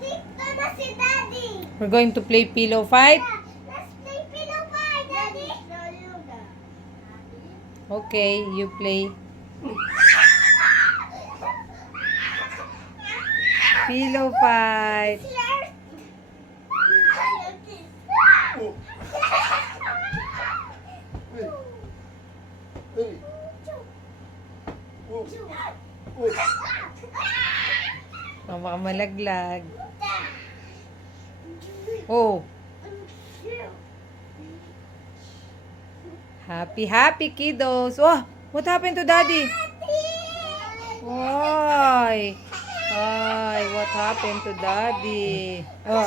Dito na si Daddy. We're going to play pillow fight. Let's play pillow fight, Daddy. Okay, you play. Pillow fight. Oh, baka malaglag. Oh. Happy kiddos. Oh, what happened to Daddy? Why? Ay, what happened to Daddy? Oh.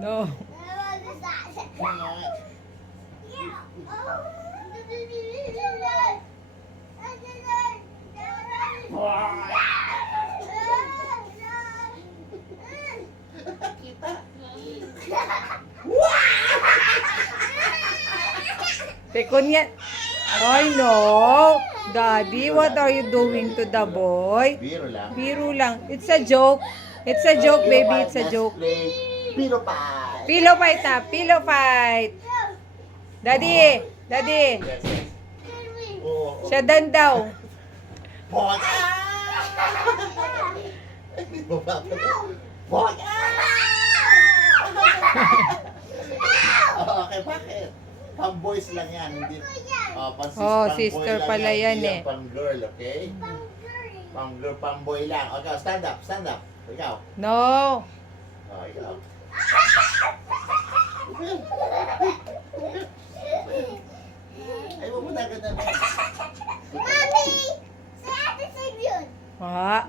No. Tekon yan. Ay, no. Daddy, what are you doing to the boy? Biro lang. Biro lang. It's a joke. It's a joke, baby. It's a joke. Pillow fight. Pillow fight na. Pillow fight. Daddy. Daddy. Yes, yes. Oo. Siya dan daw. Boy! Boy! Okay, bakit? Pang boys lang yan, hindi. Oh, sister pala yan eh. Pang girl, okay? Pang girl, pang boy lang. Okay, stand up, stand up. Ikaw. No. Oh, ikaw. Ay, wag mo na ganun. Mommy! Say Ate Save yun. Ha?